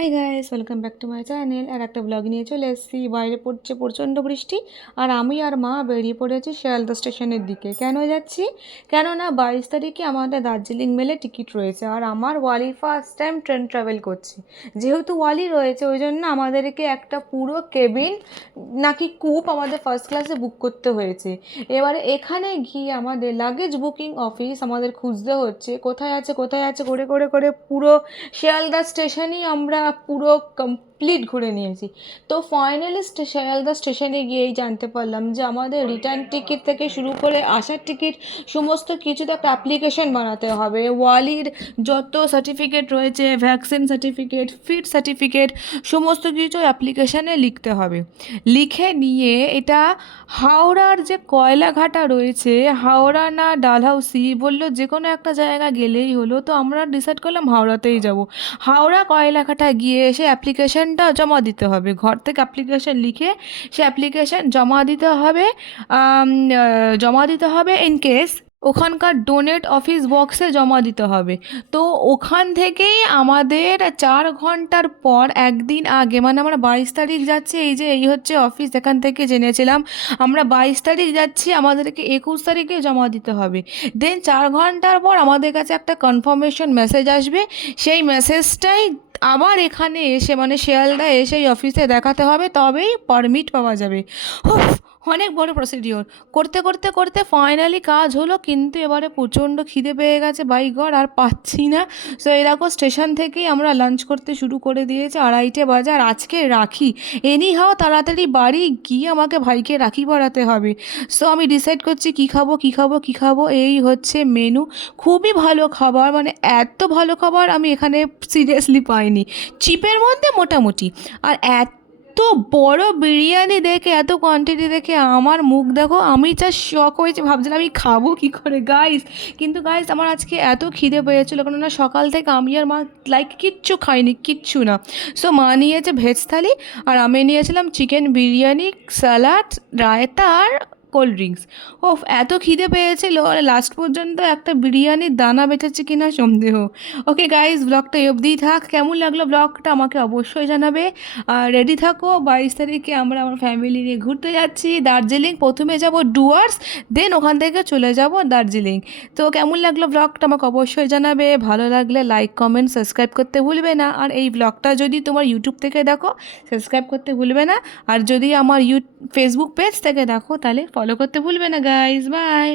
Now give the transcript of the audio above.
High guys, welcome back to my channel. আর একটা blog নিয়ে চলে এসেছি। বাইরে পড়ছে প্রচণ্ড বৃষ্টি, আর আমি আর মা বেরিয়ে পড়েছি শিয়ালদা স্টেশনের দিকে। কেন যাচ্ছি? কেননা 22 তারিখে আমাদের দার্জিলিং মেলে টিকিট রয়েছে, আর আমার ওয়ালি ফার্স্ট টাইম ট্রেন ট্রাভেল করছি। যেহেতু ওয়ালি রয়েছে, ওই জন্য আমাদেরকে একটা পুরো কেবিন নাকি কূপ আমাদের ফার্স্ট ক্লাসে বুক করতে হয়েছে। এবারে এখানে গিয়ে আমাদের লাগেজ বুকিং অফিস আমাদের খুঁজতে হচ্ছে, কোথায় আছে কোথায় আছে করে করে করে পুরো শিয়ালদা স্টেশনই আমরা পুরো কমপ্লিট ঘুরে নিয়েছি। তো ফাইনালি শিয়ালদা স্টেশনে গিয়েই জানতে পারলাম যে আমাদের রিটার্ন টিকিট থেকে শুরু করে আসার টিকিট সমস্ত কিছুতে একটা অ্যাপ্লিকেশন বানাতে হবে। ওয়ালির যত সার্টিফিকেট রয়েছে, ভ্যাকসিন সার্টিফিকেট, ফিট সার্টিফিকেট, সমস্ত কিছু অ্যাপ্লিকেশানে লিখতে হবে। লিখে নিয়ে এটা হাওড়ার যে কয়লাঘাটা রয়েছে, হাওড়া না ডালহাউসি বললো, যে কোনো একটা জায়গা গেলেই হলো। তো আমরা ডিসাইড করলাম হাওড়াতেই যাব। হাওড়া কয়লাঘাটা গিয়ে সে অ্যাপ্লিকেশনটা জমা দিতে হবে। ঘর থেকে অ্যাপ্লিকেশন লিখে সে অ্যাপ্লিকেশন জমা দিতে হবে ইন কেস ওখানকার ডোনেট অফিস বক্সে জমা দিতে হবে। তো ওখান থেকেই আমাদের 4 ঘন্টার পর, একদিন আগে, মানে আমরা 22 তারিখ যাচ্ছি, এই হচ্ছে অফিস, এখান থেকে জেনেছিলাম আমরা 22 তারিখ যাচ্ছি, আমাদেরকে 21 তারিখে জমা দিতে হবে। দেন 4 ঘন্টার পর আমাদের কাছে একটা কনফার্মেশন মেসেজ আসবে। সেই মেসেজটাই আবার এখানে এসে, মানে শিয়ালদা এসে এই অফিসে দেখাতে হবে, তবেই পারমিট পাওয়া যাবে। উফ, অনেক বড় প্রসিডিওর করতে করতে করতে ফাইনালি কাজ হলো। কিন্তু এবারে প্রচণ্ড খিদে পেয়ে গেছে, বাই গড, আর পাচ্ছি না। সো এরকম স্টেশন থেকেই আমরা লাঞ্চ করতে শুরু করে দিয়েছি, 2:30 বাজে। আর আজকে রাখি, এনি হাও তাড়াতাড়ি বাড়ি গিয়ে আমাকে ভাইকে রাখি পরাতে হবে। সো আমি ডিসাইড করছি কী খাবো কী খাবো কী খাবো। এই হচ্ছে মেনু। খুবই ভালো খাবার, মানে এত ভালো খাবার আমি এখানে সিরিয়াসলি পাইনি। চিপের মধ্যে মোটামুটি। আর এত বড় বিরিয়ানি দেখে, এত কোয়ান্টিটি দেখে আমার মুখ দেখো, আমি যা শক হয়েছি, ভাবছিলাম আমি খাবো কী করে গাইস। কিন্তু গাইস, আমার আজকে এত খিদে পেয়েছিলো, কেননা সকাল থেকে আমি আর মা কিচ্ছু খাইনি, কিচ্ছু না। সো মা নিয়েছে ভেজ থালি, আর আমি নিয়েছিলাম চিকেন বিরিয়ানি, স্যালাড, রায়তা আর কোল্ড ড্রিঙ্কস। ওফ, এত খিদে পেয়েছিল, আর লাস্ট পর্যন্ত একটা বিরিয়ানির দানা বেঁচেছে কিনা সন্দেহ। ওকে গাইজ, ব্লগটা অবধিই থাক। কেমন লাগলো ব্লগটা আমাকে অবশ্যই জানাবে। আর রেডি থাকো, 22 তারিখে আমরা আমার ফ্যামিলি নিয়ে ঘুরতে যাচ্ছি দার্জিলিং। প্রথমে যাব ডুয়ার্স, দেন ওখান থেকে চলে যাব দার্জিলিং। তো কেমন লাগলো ব্লগটা আমাকে অবশ্যই জানাবে। ভালো লাগলে লাইক, কমেন্ট, সাবস্ক্রাইব করতে ভুলবে না। আর এই ব্লগটা যদি তোমার ইউটিউব থেকে দেখো, সাবস্ক্রাইব করতে ভুলবে না। আর যদি আমার ফেসবুক পেজ থেকে দেখো, তাহলে ফলো করতে ভুলবে না গাইজ। বাই।